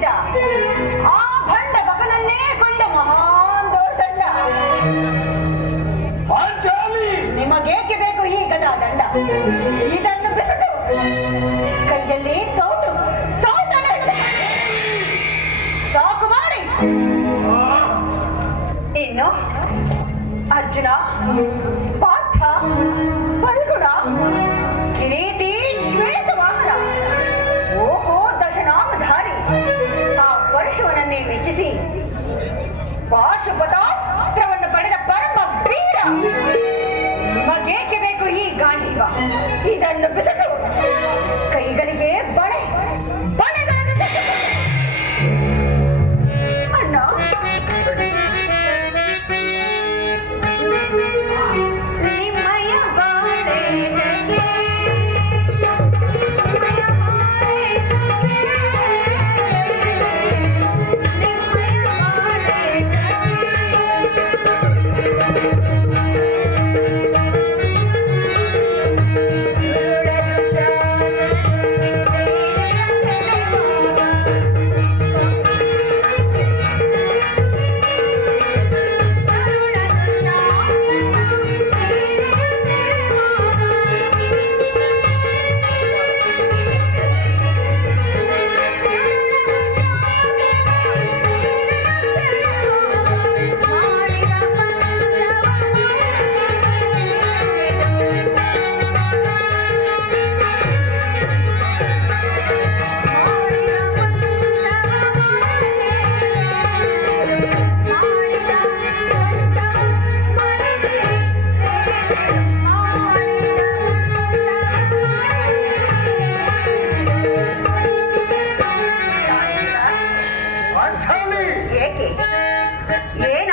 ಮಾಡಿಸಿದ್ದ ಆ ಭಂಡ ಬಕನನ್ನೇ ಕೊಂಡ ಮಹಾನ್ ದೌರ್ದಂಡ. ನಿಮಗೇಕೆ ಬೇಕು ಈ ಗದಾ ದಂಡ? ಇದನ್ನು ಬಿಸಿದು ಕೈಯಲ್ಲಿ ಸೌಟು ಸಾಕು ಮಾಡಿ. ಇನ್ನು ಅರ್ಜುನ, ಪಾರ್ಥ, ಫಲ್ಗುಣ, ಕಿರೀಟಿ, ಶ್ವೇತವಾಹನ, ಓಹೋ ದಶನಾಮಧಾರಿ ಆ ಪರಶುವನನ್ನೇ ಮೆಚ್ಚಿಸಿ ಪಾಶುಪತಾಸ್ತ್ರವನ್ನು ಪಡೆದ ಪರಮ ವೀರ. ನಿಮಗೇಕೆ ಬೇಕು ಈ ಗಾಂಧೀವ? ಇದನ್ನು ಬಿಸಿದು ಕೈಗಳಿಗೆ ಬಳೆಗಳನ್ನು ಅಣ್ಣ. ನಿಮ್ಮಯ ಬಾಳೆಗೆ ಏಕೆ? ಏನ